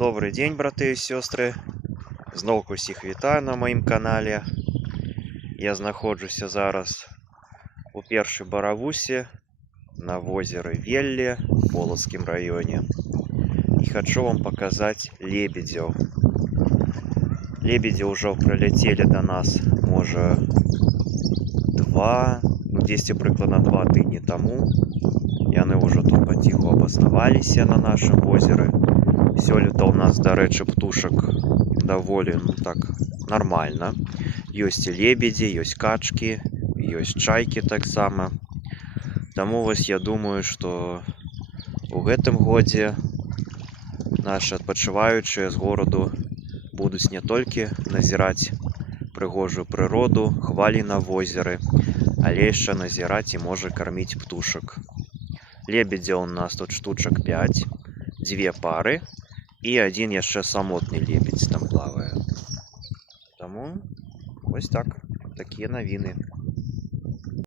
Добрый день, браты і сёстры. Зноўку ўсіх вітаю на маім канале. Я знаходжуся зараз у першай Баравусе на возеры Велле в Полацкім раёне. І хочу вам паказаць лебедзяў. Лебедзі ўжо прыляцелі да нас, можа, дзесьці прыкладна 2 тыдні таму. Яны ўжо тут паціху абаснаваліся на нашым возеры. Сёлета у нас, дарэчы, птушак даволі, так, нармальна. Ёсць і лебедзі, ёсць качкі, ёсць чайкі таксама. Таму вось я думаю, што у гэтым годзе нашы адпачываючыя з гораду будуць не толькі назіраць прыгожую прыроду, хвалі на возеры, але яшчэ назіраць і можа карміць птушак. Лебедзяў у нас тут штучак 5, 2 пары і адзін яшчэ самотны лебедзь там плавае. Таму вось так, такія навіны.